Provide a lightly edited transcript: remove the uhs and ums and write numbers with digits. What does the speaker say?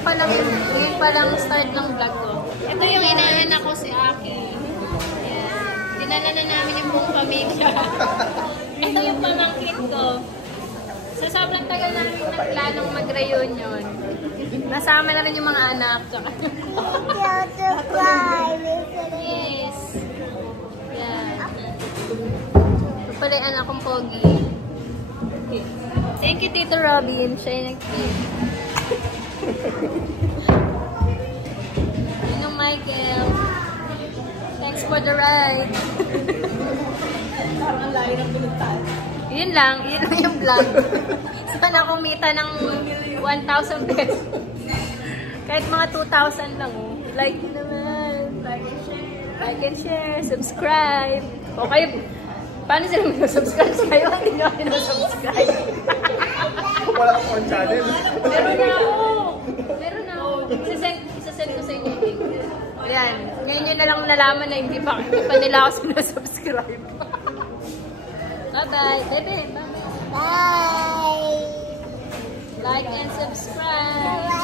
Ngayon pa lang start ng vlog ko. Ito yung inaanak ko si Aki. Ayan. Dinala na namin yung buong pamilya. Ito yung pamangkin ko. Sa sobrang tagal namin nagplanong mag-reunion. Nasama na rin yung mga anak. Yes. Yan. Ito pala yung anak kong pogi. Thank you, Tito Robin. Siya yung nag-tip. Ninong Michael. Thanks for the ride. Parang ang layo ng pinuntahan. Yun lang yung vlog. Sana kumita ng 1,000 pesos. Kahit mga 2,000 lang, oh. Like nyo naman. Like and share. Subscribe. Okay. Paano sila mag-subscribe kayo? Hindi nyo ako na-subscribe. Wala ka pang channel. Meron na ako. Meron na ako. Isasend ko sa inyo yung link. Ayan. Ngayon nyo na lang nalaman na hindi pa nila ako sinasubscribe. Bye-bye. Bye-bye. Bye. Like and subscribe.